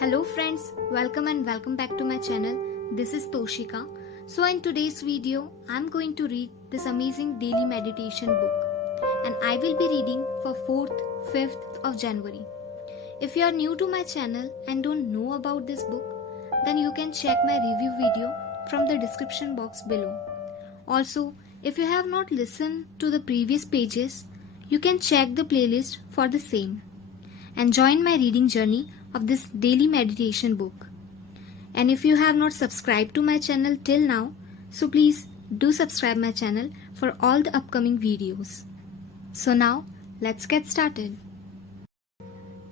Hello friends, welcome back to my channel. This is Toshika. So in today's video, I'm going to read this amazing daily meditation book and I will be reading for 4th, 5th of January. If you are new to my channel and don't know about this book, then you can check my review video from the description box below. Also, if you have not listened to the previous pages, you can check the playlist for the same and join my reading journey of this daily meditation book. And if you have not subscribed to my channel till now, so please do subscribe my channel for all the upcoming videos. So now let's get started.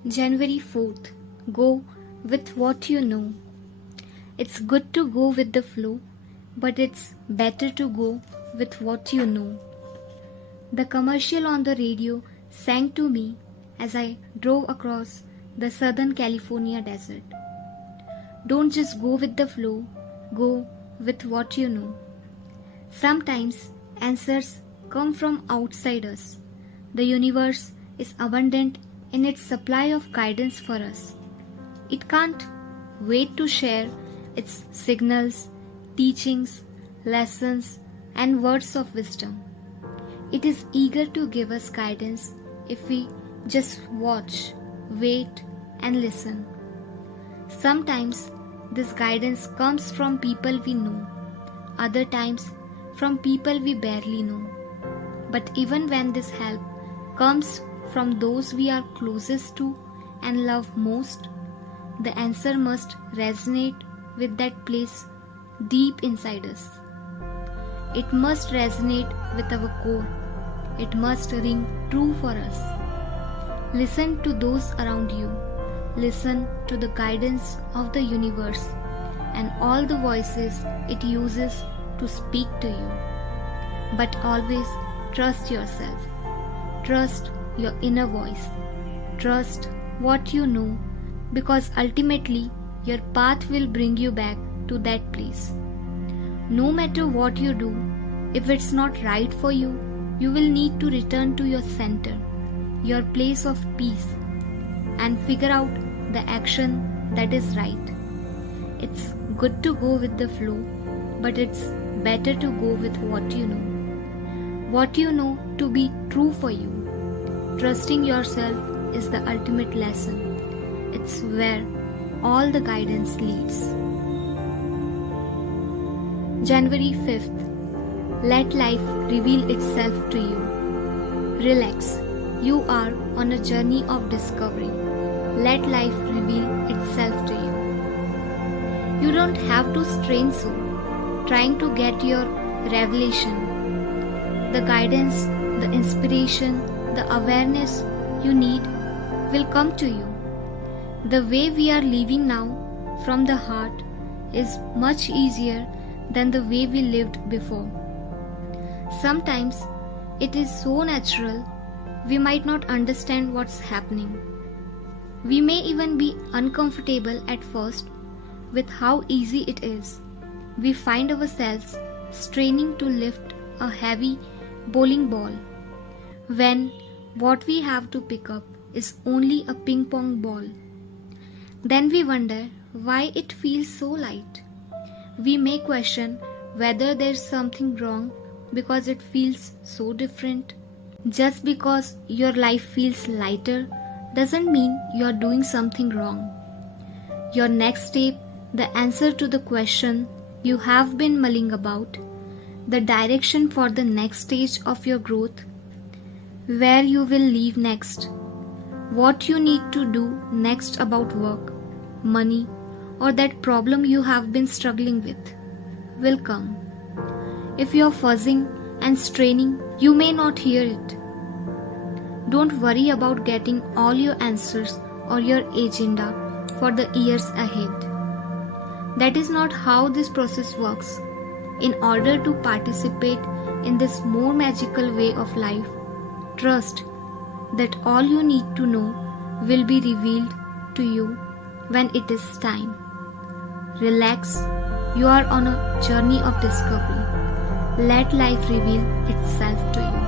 January 4th. Go with what you know. It's good to go with the flow, but it's better to go with what you know. The commercial on the radio sang to me as I drove across the Southern California desert. Don't just go with the flow, go with what you know. Sometimes answers come from outside us. The universe is abundant in its supply of guidance for us. It can't wait to share its signals, teachings, lessons, and words of wisdom. It is eager to give us guidance if we just watch, wait, and listen. Sometimes this guidance comes from people we know, other times from people we barely know. But even when this help comes from those we are closest to and love most, the answer must resonate with that place deep inside us. It must resonate with our core. It must ring true for us. Listen to those around you. Listen to the guidance of the universe and all the voices it uses to speak to you. But always trust yourself. Trust your inner voice. Trust what you know, because ultimately your path will bring you back to that place. No matter what you do, if it's not right for you, you will need to return to your center, your place of peace, and figure out the action that is right. It's good to go with the flow, but it's better to go with what you know. What you know to be true for you. Trusting yourself is the ultimate lesson. It's where all the guidance leads. January 5th. Let life reveal itself to you. Relax. You are on a journey of discovery. Let life reveal itself to you. You don't have to strain so, trying to get your revelation. The guidance, the inspiration, the awareness you need will come to you. The way we are living now from the heart is much easier than the way we lived before. Sometimes it is so natural we might not understand what's happening. We may even be uncomfortable at first with how easy it is. We find ourselves straining to lift a heavy bowling ball when what we have to pick up is only a ping pong ball. Then we wonder why it feels so light. We may question whether there's something wrong because it feels so different. Just because your life feels lighter doesn't mean you're doing something wrong. Your next step, the answer to the question you have been mulling about, the direction for the next stage of your growth, where you will live next, what you need to do next about work, money, or that problem you have been struggling with, will come. If you're fuzzing and straining, you may not hear it. Don't worry about getting all your answers or your agenda for the years ahead. That is not how this process works. In order to participate in this more magical way of life, trust that all you need to know will be revealed to you when it is time. Relax. You are on a journey of discovery. Let life reveal itself to you.